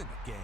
in the game.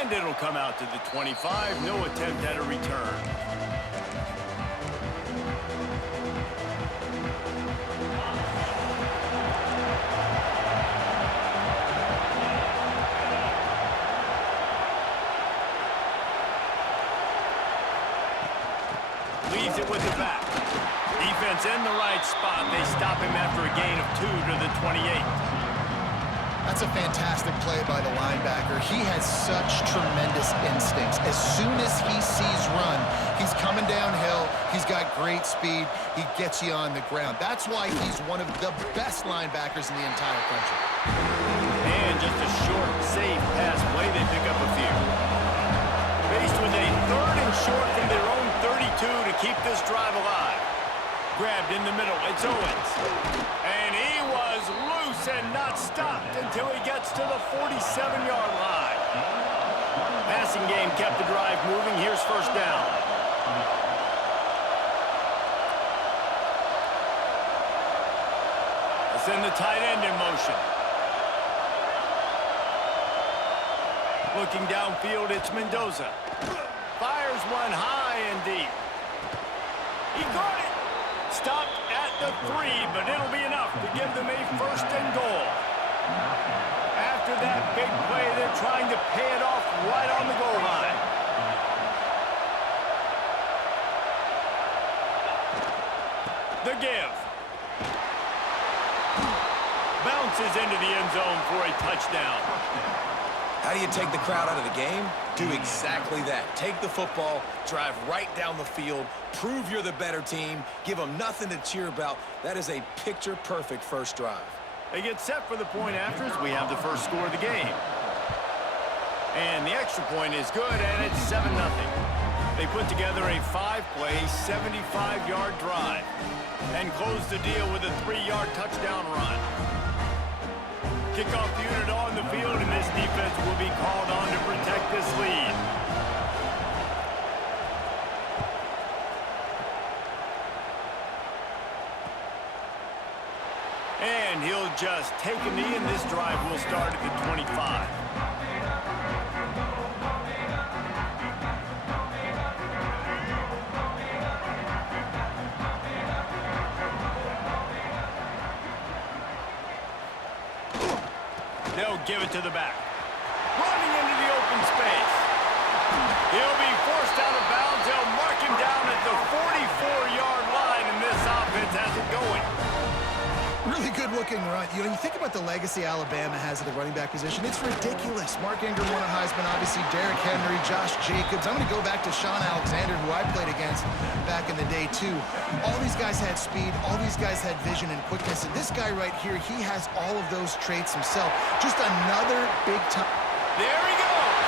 And it'll come out to the 25. No attempt at a return. Leaves it with the back. Defense in the right spot. They stop him after a gain of 2 to the 28. That's a fantastic play by the linebacker. He has such tremendous instincts. As soon as he sees run, he's coming downhill. He's got great speed. He gets you on the ground. That's why he's one of the best linebackers in the entire country. And just a short, safe pass play. They pick up a few. Faced with a 3rd and short from their own 32 to keep this drive alive. Grabbed in the middle. It's Owens. And he was loose and not stopped until he gets to the 47-yard line. Passing game kept the drive moving. Here's first down. Let's send the tight end in motion. Looking downfield, it's Mendoza. Fires one high and deep. He caught it. Stopped at the 3, but it'll be enough to give them a 1st and goal. After that big play, they're trying to pay it off right on the goal line. The give. Bounces into the end zone for a touchdown. How do you take the crowd out of the game? Do exactly that. Take the football, drive right down the field, prove you're the better team, give them nothing to cheer about. That is a picture-perfect first drive. They get set for the point after as we have the first score of the game. And the extra point is good, and it's 7-0. They put together a 5-play, 75-yard drive and close the deal with a 3-yard touchdown run. Kickoff unit on the field, and this defense will be called on to protect this lead. And he'll just take a knee, and this drive will start at the 25. They'll give it to the back. Running into the open space. He'll be forced out of bounds. They'll mark him down at the 44-yard line, and this offense has it going. Really good-looking run. You know, you think about the legacy Alabama has at the running back position. It's ridiculous. Mark Ingram won a Heisman, obviously Derrick Henry, Josh Jacobs. I'm going to go back to Sean Alexander, who I played against back in the day, too. All these guys had speed. All these guys had vision and quickness. And this guy right here, he has all of those traits himself. Just another big-time. There he goes.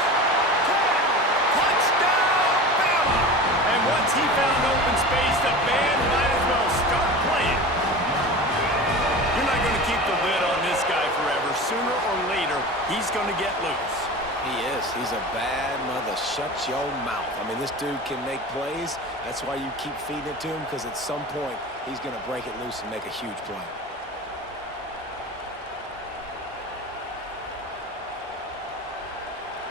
Touchdown, Bama! And once he found open space, the band might as well start playing. You're not going to keep the lid on this guy forever. Sooner or later, he's going to get loose. He is. He's a bad mother. Shut your mouth. I mean, this dude can make plays. That's why you keep feeding it to him, because at some point, he's going to break it loose and make a huge play.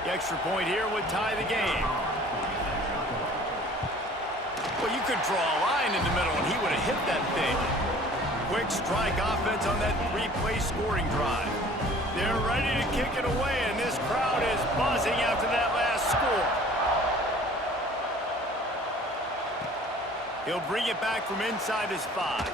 The extra point here would tie the game. Well, you could draw a line in the middle, and he would have hit that thing. Quick strike offense on that 3-play scoring drive. They're ready to kick it away, and this crowd is buzzing after that last score. He'll bring it back from inside his 5.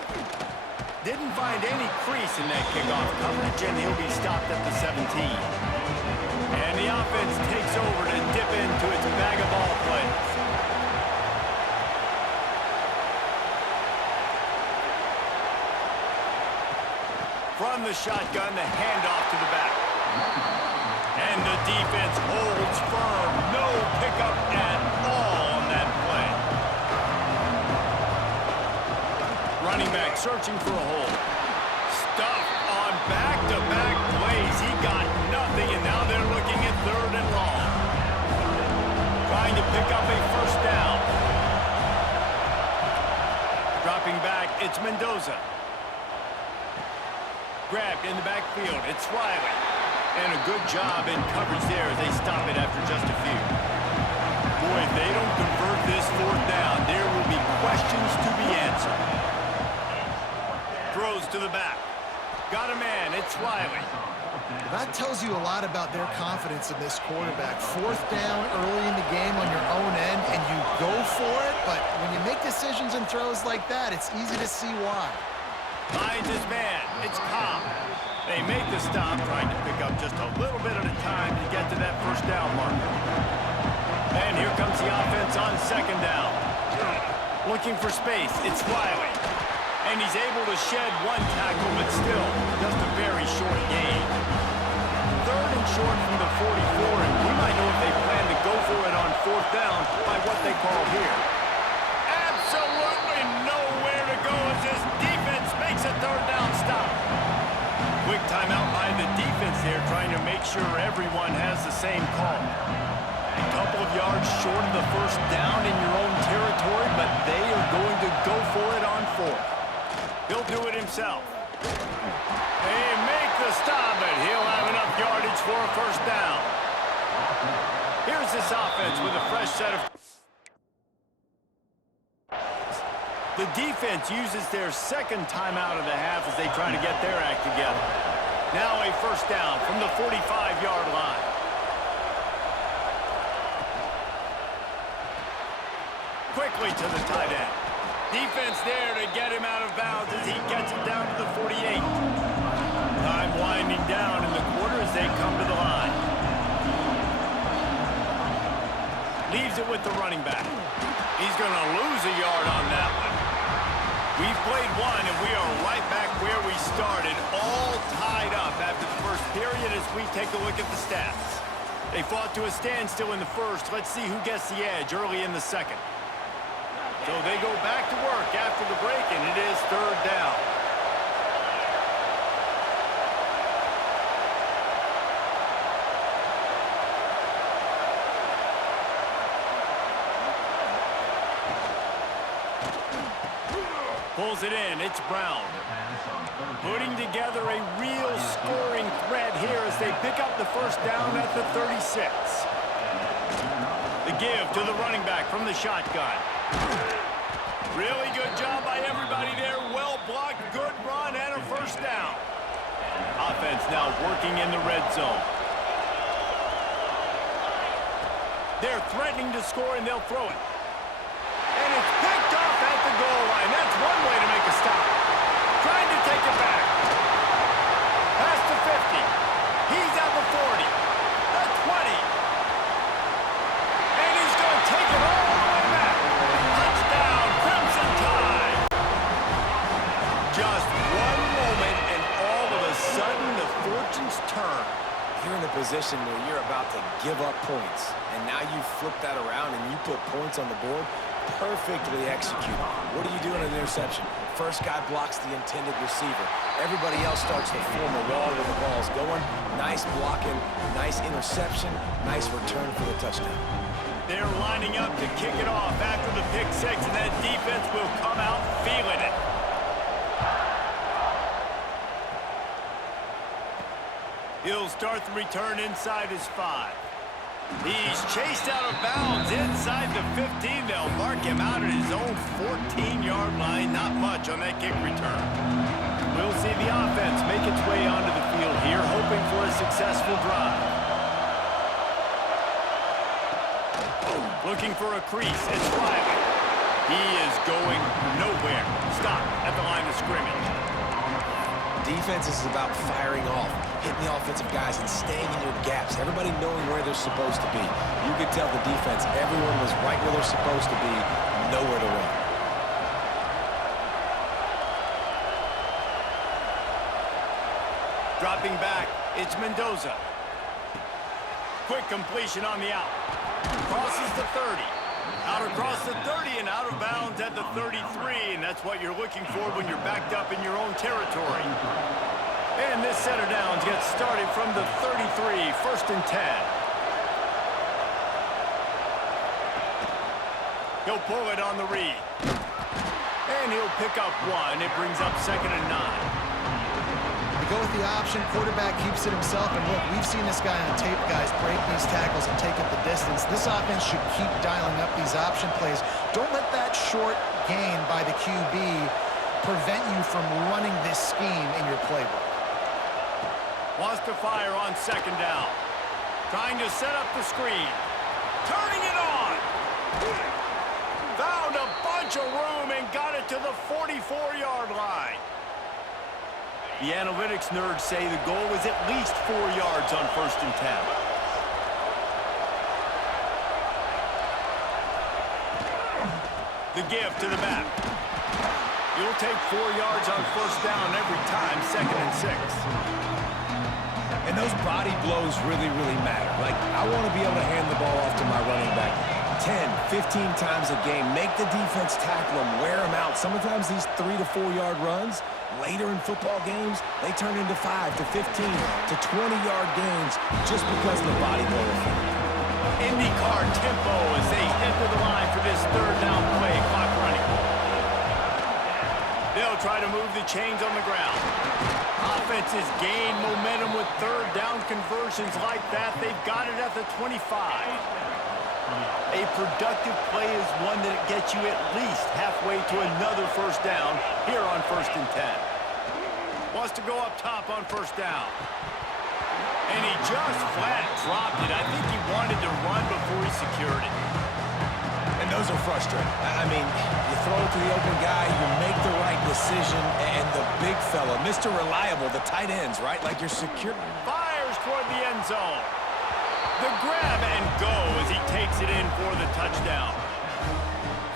Didn't find any crease in that kickoff coverage, and he'll be stopped at the 17. And the offense takes over to dip into its bag of ball plays. From the shotgun, the handoff to the back. And the defense holds firm. No pickup at all on that play. Running back searching for a hole. Stuffed on back-to-back plays. He got nothing, and now they're looking at 3rd and long. Trying to pick up a first down. Dropping back, it's Mendoza. Grabbed in the backfield, it's Riley. And a good job in coverage there as they stop it after just a few. Boy, if they don't convert this 4th down, there will be questions to be answered. Throws to the back. Got a man, it's Riley. That tells you a lot about their confidence in this quarterback. 4th down early in the game on your own end, and you go for it, but when you make decisions and throws like that, it's easy to see why. Finds his man. It's Cobb. They make the stop, trying to pick up just a little bit at a time to get to that first down marker. And here comes the offense on 2nd down. Looking for space. It's Riley. And he's able to shed 1 tackle, but still just a very short gain. 3rd and short from the 44, and we might know if they plan to go for it on 4th down by what they call here. Absolutely nowhere to go as this defense makes a 3rd down stop. Quick timeout by the defense there, trying to make sure everyone has the same call. A couple of yards short of the first down in your own territory, but they are going to go for it on 4th. He'll do it himself. They make the stop, but he'll have enough yardage for a first down. Here's this offense with a fresh set of... The defense uses their 2nd timeout of the half as they try to get their act together. Now a first down from the 45-yard line. Quickly to the tight end. Defense there to get him out of bounds as he gets it down to the 48. Time winding down in the quarter as they come to the line. Leaves it with the running back. He's going to lose a yard on that one. We've played one, and we are right back where we started, all tied up after the first period as we take a look at the stats. They fought to a standstill in the first. Let's see who gets the edge early in the second. So they go back to work after the break, and it is third down. Pulls it in. It's Brown. Putting together a real scoring threat here as they pick up the first down at the 36. The give to the running back from the shotgun. Really good job by everybody there. Well blocked, good run, and a first down. Offense now working in the red zone. They're threatening to score, and they'll throw it. And it's picked off at the goal line. That's one way to make a stop. Trying to take it back. Past the 50. He's at the 40. The 20. And he's going to take it all the way back. Touchdown, Crimson Tide. Just one moment, and all of a sudden, the fortunes turn. You're in a position where you're about to give up points, and now you flip that around and you put points on the board. Perfectly executed. What do you do in an interception? First guy blocks the intended receiver. Everybody else starts to form a wall where the ball's going. Nice blocking, nice interception, nice return for the touchdown. They're lining up to kick it off after the pick six, and that defense will come out feeling it. He'll start the return inside his 5. He's chased out of bounds inside the 15. They'll mark him out at his own 14-yard line. Not much on that kick return. We'll see the offense make its way onto the field here, hoping for a successful drive. Looking for a crease. It's Riley. He is going nowhere. Stop at the line of scrimmage. Defense is about firing off, hitting the offensive guys and staying in your gaps. Everybody knowing where they're supposed to be. You could tell the defense, everyone was right where they're supposed to be, nowhere to run. Dropping back, it's Mendoza. Quick completion on the out. Crosses the 30. Out across the 30 and out of bounds at the 33, and that's what you're looking for when you're backed up in your own territory. And this set of downs gets started from the 33, first and 10. He'll pull it on the read. And he'll pick up 1. It brings up second and 9. They go with the option. Quarterback keeps it himself. And look, we've seen this guy on tape, guys, break these tackles and take up the distance. This offense should keep dialing up these option plays. Don't let that short gain by the QB prevent you from running this scheme in your playbook. Wants to fire on second down. Trying to set up the screen. Turning it on. Found a bunch of room and got it to the 44-yard line. The analytics nerds say the goal is at least 4 yards on first and 10. The give to the back. You'll take 4 yards on first down every time, second and 6. And those body blows really, really matter. Like, I want to be able to hand the ball off to my running back 10, 15 times a game. Make the defense tackle them, wear them out. Sometimes these 3 to 4 yard runs, later in football games, they turn into 5 to 15 to 20-yard gains just because of the body blow effect. IndyCar tempo as they head to the line for this third down play. Clock running. They'll try to move the chains on the ground. Offenses gain momentum with third down conversions like that. They've got it at the 25. A productive play is one that gets you at least halfway to another first down here on first and 10. Wants to go up top on first down. And he just flat dropped it. I think he wanted to run before he secured it. And those are frustrating. I mean, you throw it to the open guy, you make the right decision, and the big fella, Mr. Reliable, the tight ends, right? Like you're secure. Fires toward the end zone. The grab and go as he takes it in for the touchdown.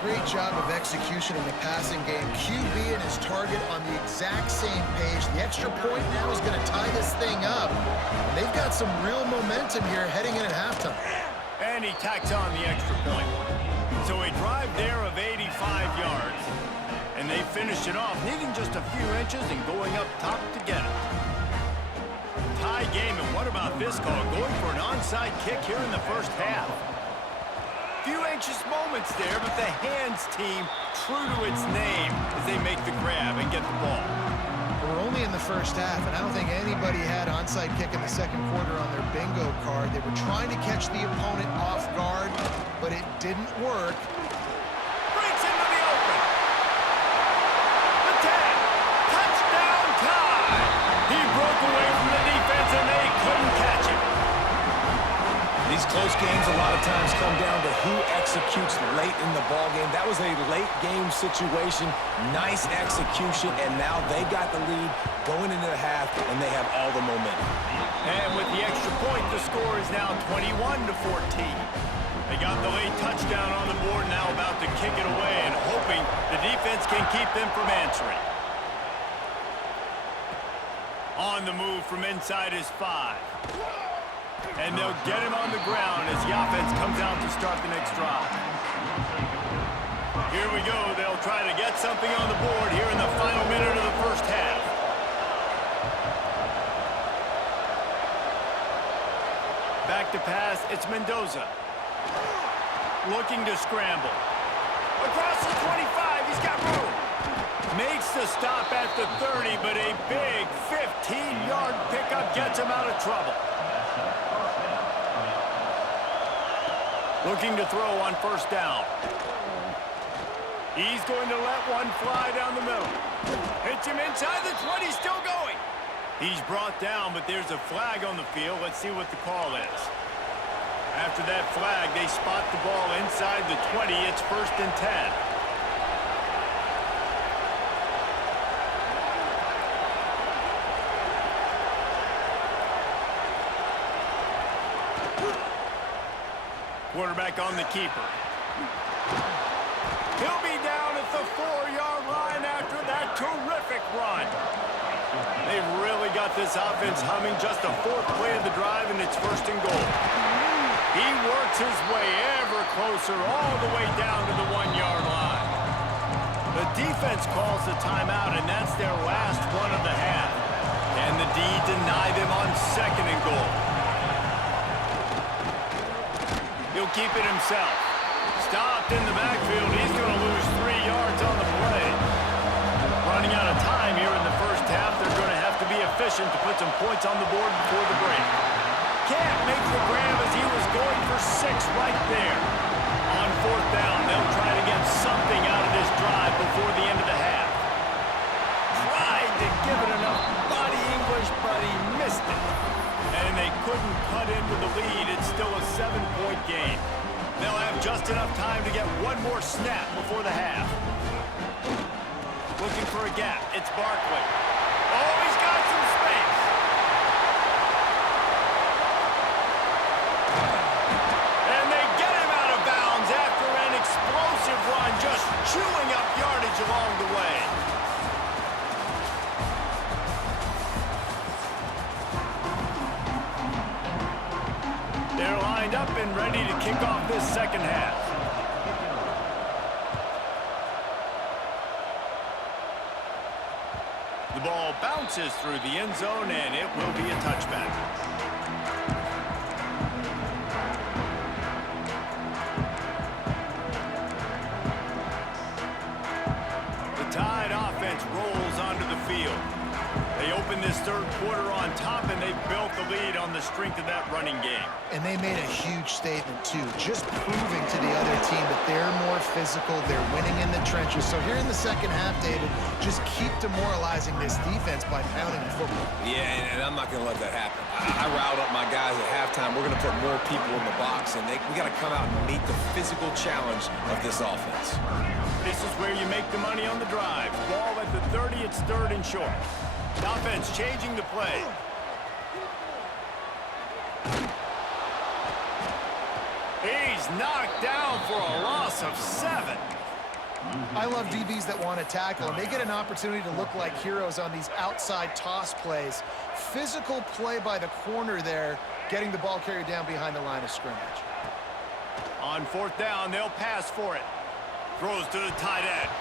Great job of execution in the passing game. QB and his target on the exact same page. The extra point now is going to tie this thing up. And they've got some real momentum here heading in at halftime. And he tacks on the extra point. So a drive there of 85 yards. And they finish it off, needing just a few inches and going up top to get it. Tie game, and what about this call? Going for an onside kick here in the first half. Few anxious moments there, but the hands team true to its name as they make the grab and get the ball. We're only in the first half, and I don't think anybody had onside kick in the second quarter on their bingo card. They were trying to catch the opponent off guard, but it didn't work. Breaks into the open. The 10. Touchdown tie. He broke away from the defense, and they couldn't catch him. These close games a lot of times come down to who executes late in the ball game. That was a late game situation. Nice execution, and now they got the lead going into the half, and they have all the momentum. And with the extra point, the score is now 21-14. They got the late touchdown on the board, now about to kick it away and hoping the defense can keep them from answering. On the move from inside his 5. And they'll get him on the ground as the offense comes out to start the next drive. Here we go. They'll try to get something on the board here in the final minute of the first half. Back to pass. It's Mendoza. Looking to scramble. Across the 25. He's got room. Makes the stop at the 30, but a big 15-yard pickup gets him out of trouble. Looking to throw on first down. He's going to let one fly down the middle. Hits him inside the 20, still going. He's brought down, but there's a flag on the field. Let's see what the call is. After that flag, they spot the ball inside the 20. It's 1st and 10. Quarterback on the keeper. He'll be down at the 4-yard line after that terrific run. They've really got this offense humming. Just the 4th play of the drive, and it's 1st and goal. He works his way ever closer all the way down to the 1-yard line. The defense calls the timeout, and that's their last one of the half. And the D deny them on 2nd and goal. He'll keep it himself. Stopped in the backfield. He's going to lose 3 yards on the play. Running out of time here in the first half. They're going to have to be efficient to put some points on the board before the break. Can't make the grab as he was going for 6 right there. On 4th down, they'll try to get something out of this drive before the end of the half. Tried to give it enough body English, but he missed it. And they couldn't cut into the lead. It's still a 7-point game. They'll have just enough time to get one more snap before the half. Looking for a gap. It's Barkley. Oh, he's got some space. And they get him out of bounds after an explosive run, just chewing up yardage along the way. They're lined up and ready to kick off this second half. The ball bounces through the end zone, and it will be a touchback. The Tide offense rolls onto the field. They open this 3rd quarter on top, and they built the lead on the strength of that running game. And they made a huge statement, too, just proving to the other team that they're more physical, they're winning in the trenches. So here in the second half, David, just keep demoralizing this defense by pounding the football. Yeah, and I'm not going to let that happen. I riled up my guys at halftime. We're going to put more people in the box, and we got to come out and meet the physical challenge of this offense. This is where you make the money on the drive. Ball at the 30, it's 3rd and short. The offense changing the play. He's knocked down for a loss of 7. I love DBs that want to tackle, and they get an opportunity to look like heroes on these outside toss plays. Physical play by the corner there, getting the ball carried down behind the line of scrimmage. On 4th down, they'll pass for it. Throws to the tight end.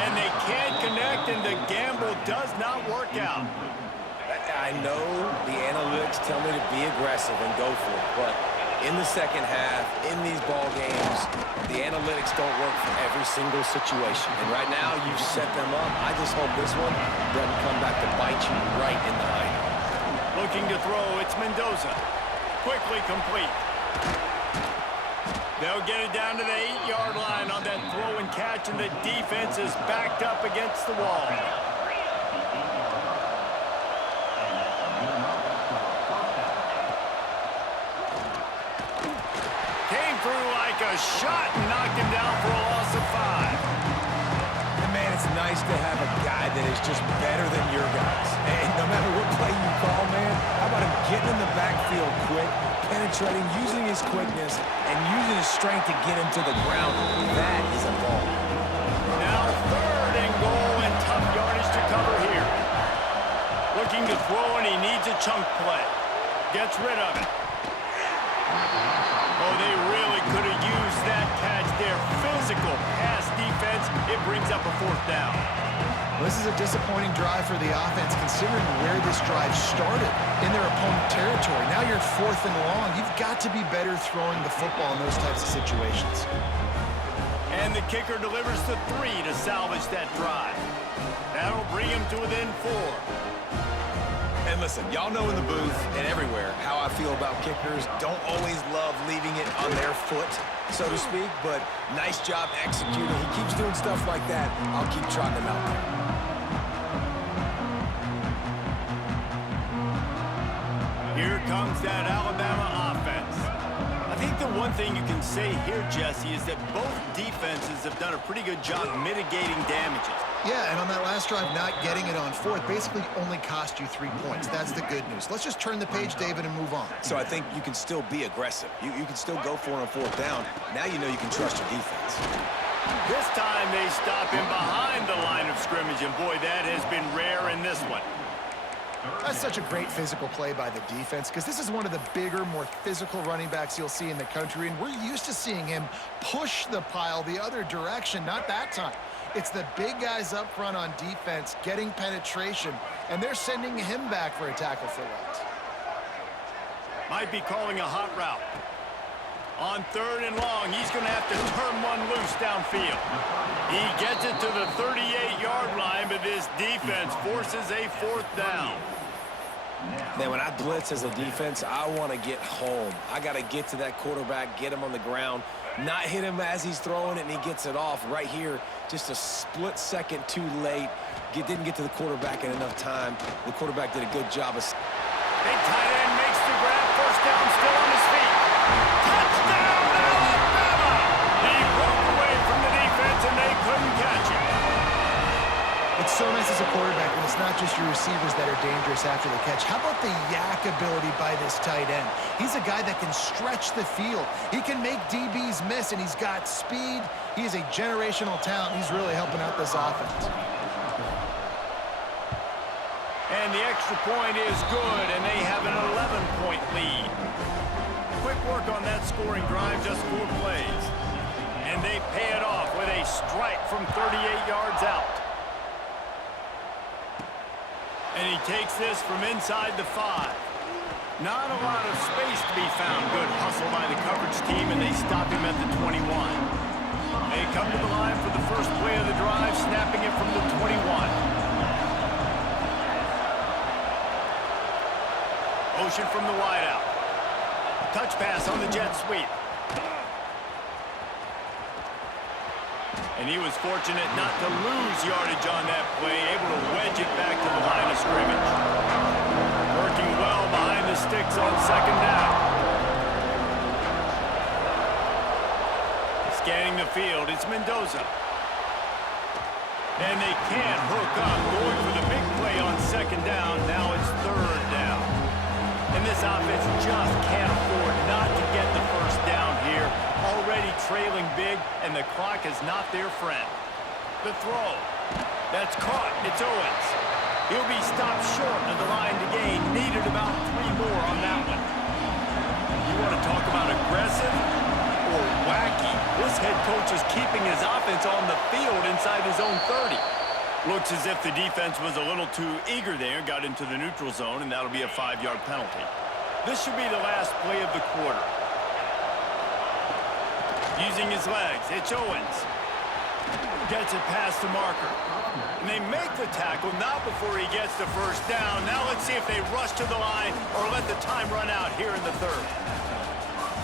And they can't connect, and the gamble does not work out. I know the analytics tell me to be aggressive and go for it, but in the second half, in these ball games, the analytics don't work for every single situation. And right now, you've set them up. I just hope this one doesn't come back to bite you right in the eye. Looking to throw, it's Mendoza. Quickly complete. They'll get it down to the 8-yard line on that throw and catch, and the defense is backed up against the wall. Came through like a shot and knocked him down for a loss of 5. And man, it's nice to have a guy that is just better than your guys. And no matter what play you call, man, how about him getting in the backfield quick, penetrating, using his quickness, and using his strength to get him to the ground. That is a ball. Now 3rd and goal, and tough yardage to cover here. Looking to throw, and he needs a chunk play. Gets rid of it. Oh, they really could have used that catch there. Physical pass defense. It brings up a 4th down. This is a disappointing drive for the offense, considering where this drive started, in their opponent territory. Now you're 4th and long. You've got to be better throwing the football in those types of situations. And the kicker delivers the 3 to salvage that drive. That'll bring him to within 4. And listen, y'all know in the booth and everywhere how I feel about kickers. Don't always love leaving it on their foot, so to speak, but nice job executing. He keeps doing stuff like that. I'll keep trotting him out there. Here comes that Alabama offense. I think the one thing you can say here, Jesse, is that both defenses have done a pretty good job mitigating damages. Yeah, and on that last drive, not getting it on 4th basically only cost you 3 points. That's the good news. Let's just turn the page, David, and move on. So I think you can still be aggressive. You can still go for it on 4th down. Now you know you can trust your defense. This time they stop him behind the line of scrimmage, and boy, that has been rare in this one. That's such a great physical play by the defense, because this is one of the bigger, more physical running backs you'll see in the country, and we're used to seeing him push the pile the other direction. Not that time. It's the big guys up front on defense getting penetration, and they're sending him back for a tackle for loss. Might be calling a hot route. On 3rd and long, he's going to have to turn one loose downfield. He gets it to the 38-yard line, but this defense forces a 4th down. Man, when I blitz as a defense, I want to get home. I got to get to that quarterback, get him on the ground, not hit him as he's throwing it, and he gets it off. Right here, just a split second too late. Didn't get to the quarterback in enough time. The quarterback did a good job of... Big tight end makes the grab. 1st down, still on his feet. Touchdown, Alabama! He broke away from the defense, and they couldn't catch him. It's so nice as a quarterback when it's not just your receivers that are dangerous after the catch. How about the yak ability by this tight end? He's a guy that can stretch the field. He can make DBs miss, and he's got speed. He is a generational talent. He's really helping out this offense. And the extra point is good, and they have an 11-point lead. Quick work on that scoring drive, just 4 plays. And they pay it off with a strike from 38 yards out. And he takes this from inside the 5. Not a lot of space to be found. Good hustle by the coverage team, and they stop him at the 21. They come to the line for the first play of the drive, snapping it from the 21. Motion from the wideout. Touch pass on the jet sweep. And he was fortunate not to lose yardage on that play, able to wedge it back to the line of scrimmage. Working well behind the sticks on second down. Scanning the field, it's Mendoza. And they can't hook up, going for the big play on second down. Now it's third down. And this offense just can't afford not to get the first down here. Already trailing big, and the clock is not their friend. The throw. That's caught. It's Owens. He'll be stopped short of the line to gain. Needed about 3 more on that one. You want to talk about aggressive or wacky? This head coach is keeping his offense on the field inside his own 30. Looks as if the defense was a little too eager there, got into the neutral zone, and that'll be a 5-yard penalty. This should be the last play of the quarter. Using his legs, it's Owens. Gets it past the marker. And they make the tackle, not before he gets the first down. Now let's see if they rush to the line or let the time run out here in the third.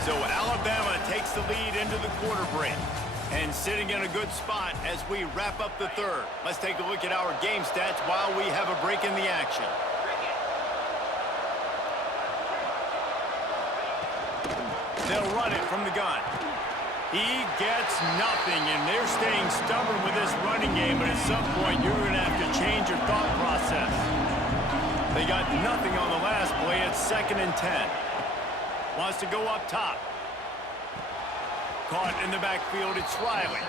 So Alabama takes the lead into the quarter break. And sitting in a good spot as we wrap up the third. Let's take a look at our game stats while we have a break in the action. They'll run it from the gun. He gets nothing, and they're staying stubborn with this running game, but at some point you're going to have to change your thought process. They got nothing on the last play. It's 2nd and 10. Wants to go up top. Caught in the backfield, it's Riley.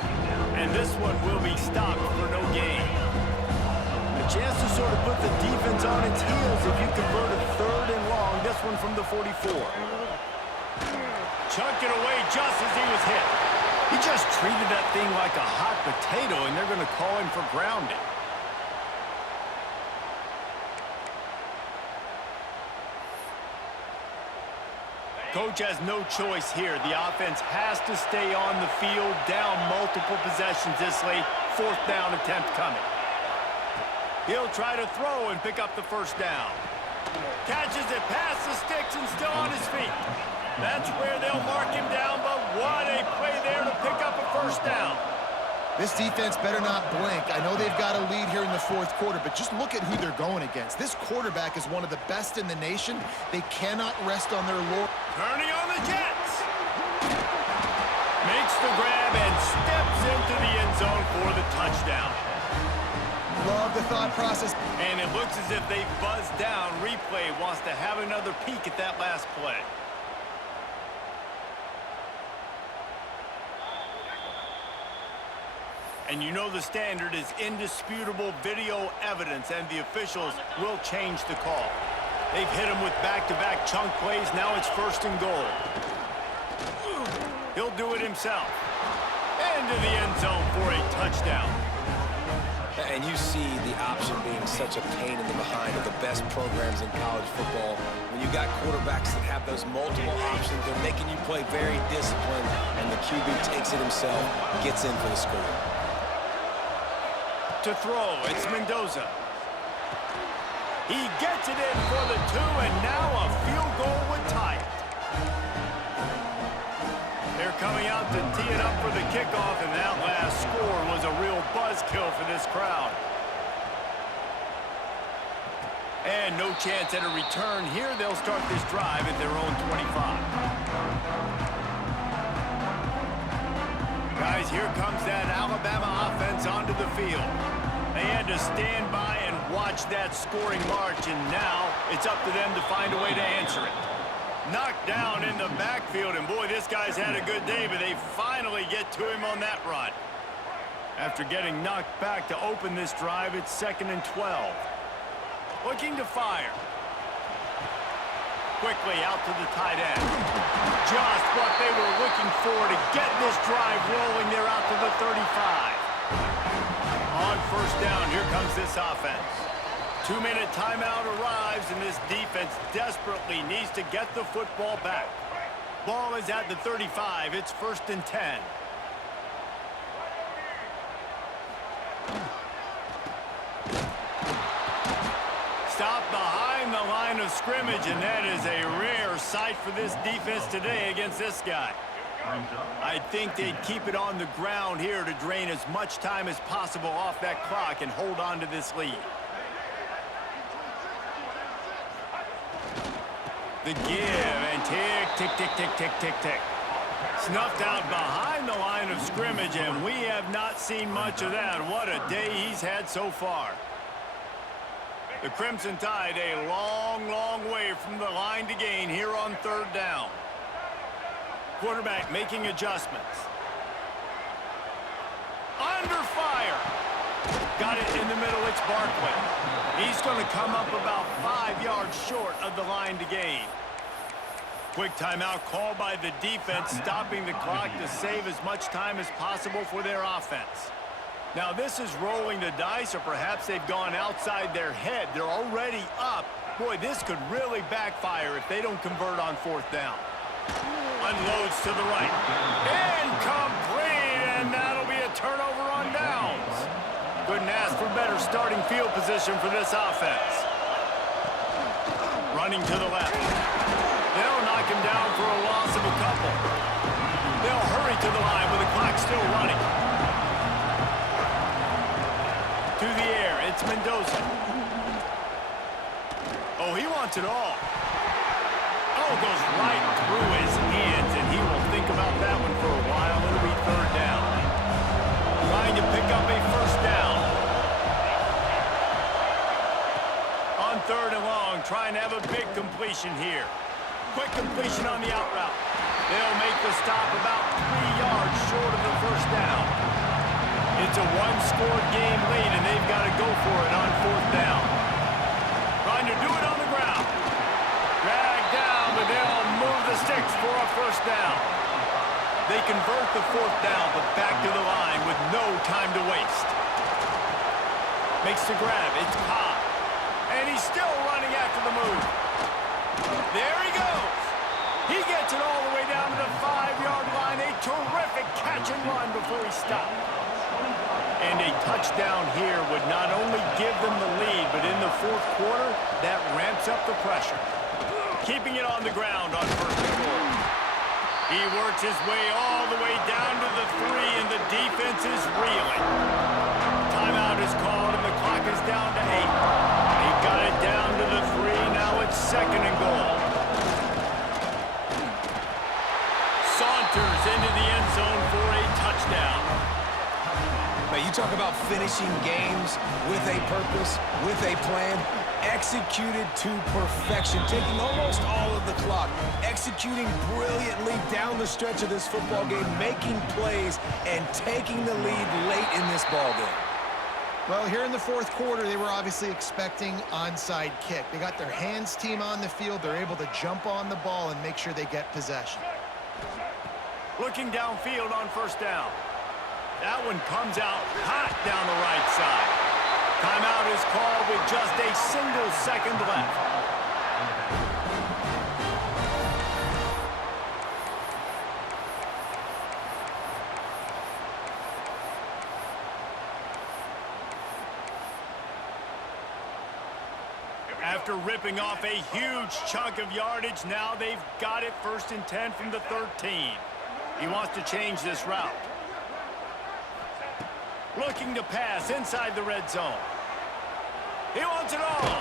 And this one will be stopped for no gain. A chance to sort of put the defense on its heels if you convert a 3rd and long. This one from the 44. Chunked it away just as he was hit. He just treated that thing like a hot potato, and they're going to call him for grounding. Coach has no choice here. The offense has to stay on the field, down multiple possessions this late. 4th down attempt coming. He'll try to throw and pick up the first down. Catches it past the sticks and still on his feet. That's where they'll mark him down, but what a play there to pick up a first down. This defense better not blink. I know they've got a lead here in the 4th quarter, but just look at who they're going against. This quarterback is one of the best in the nation. They cannot rest on their laurels. Turning on the Jets. Makes the grab and steps into the end zone for the touchdown. Love the thought process. And it looks as if they've buzzed down. Replay wants to have another peek at that last play. And you know the standard is indisputable video evidence, and the officials will change the call. They've hit him with back-to-back chunk plays. Now it's 1st and goal. He'll do it himself. Into the end zone for a touchdown. And you see the option being such a pain in the behind of the best programs in college football. When you got quarterbacks that have those multiple options, they're making you play very disciplined, and the QB takes it himself, gets in for the score. To throw, it's Mendoza. He gets it in for the 2, and now a field goal would tie it. They're coming out to tee it up for the kickoff, and that last score was a real buzzkill for this crowd. And no chance at a return here. They'll start this drive at their own 25. Guys, here comes that Alabama offense onto the field. They had to stand by and watch that scoring march, and now it's up to them to find a way to answer it. Knocked down in the backfield, and boy, this guy's had a good day, but they finally get to him on that run. After getting knocked back to open this drive, it's 2nd and 12. Looking to fire. Quickly out to the tight end. Just what they were looking for to get this drive rolling. They're out to the 35. On 1st down, here comes this offense. 2-minute timeout arrives, and this defense desperately needs to get the football back. Ball is at the 35. It's 1st and 10. Stop behind the line of scrimmage, and that is a rare sight for this defense today against this guy. I think they'd keep it on the ground here to drain as much time as possible off that clock and hold on to this lead. The give, and tick, tick, tick, tick, tick, tick, tick. Snuffed out behind the line of scrimmage, and we have not seen much of that. What a day he's had so far. The Crimson Tide a long, long way from the line to gain here on third down. Quarterback making adjustments. Under fire. Got it in the middle. It's Barkley. He's going to come up about 5 yards short of the line to gain. Quick timeout called by the defense, stopping the clock to save as much time as possible for their offense. Now this is rolling the dice, or perhaps they've gone outside their head. They're already up. Boy, this could really backfire if they don't convert on fourth down. Unloads to the right. Incomplete, and that'll be a turnover on downs. Couldn't ask for better starting field position for this offense. Running to the left. They'll knock him down for a loss of a couple. They'll hurry to the line with the clock still running. To the air, it's Mendoza. Oh, he wants it all. Oh, goes right through his hands, and he will think about that one for a while. It'll be third down. Trying to pick up a first down. On third and long, trying to have a big completion here. Quick completion on the out route. They'll make the stop about 3 yards short of the first down. It's a one-score game lead, and they've got to go for it on fourth down. Trying to do it on the ground. Dragged down, but they'll move the sticks for a first down. They convert the fourth down, but back to the line with no time to waste. Makes the grab. It's Cobb. And he's still running after the move. There he goes. He gets it all the way down to the 5-yard line. A terrific catch and run before he stopped. And a touchdown here would not only give them the lead, but in the fourth quarter, that ramps up the pressure. Keeping it on the ground on first and goal. He works his way all the way down to the 3, and the defense is reeling. Timeout is called, and the clock is down to 8. He got it down to the 3. Now it's second and goal. Saunters into the end zone for a touchdown. Now, you talk about finishing games with a purpose, with a plan, executed to perfection, taking almost all of the clock, executing brilliantly down the stretch of this football game, making plays, and taking the lead late in this ball game. Well, here in the fourth quarter, they were obviously expecting onside kick. They got their hands team on the field. They're able to jump on the ball and make sure they get possession. Looking downfield on first down. That one comes out hot down the right side. Timeout is called with just a single second left. After ripping off a huge chunk of yardage, now they've got it first and 10 from the 13. He wants to change this route. Looking to pass inside the red zone. He wants it all.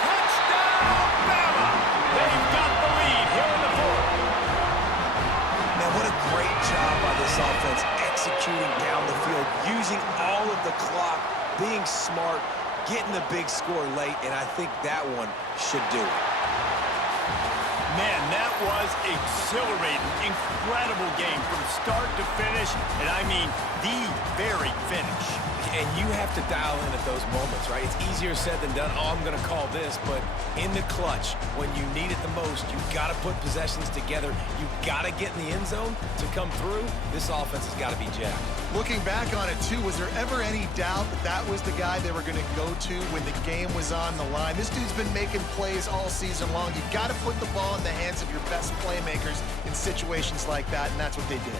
Touchdown, Bama! They've got the lead here in the fourth. Man, what a great job by this offense executing down the field, using all of the clock, being smart, getting the big score late, and I think that one should do it. Man, that was exhilarating, incredible game from start to finish, and I mean the very finish. And you have to dial in at those moments, right? It's easier said than done. Oh, I'm going to call this, but in the clutch, when you need it the most, you've got to put possessions together. You've got to get in the end zone to come through. This offense has got to be jacked. Looking back on it, too, was there ever any doubt that that was the guy they were going to go to when the game was on the line? This dude's been making plays all season long. You've got to put the ball in the hands of your best playmakers in situations like that, and that's what they did.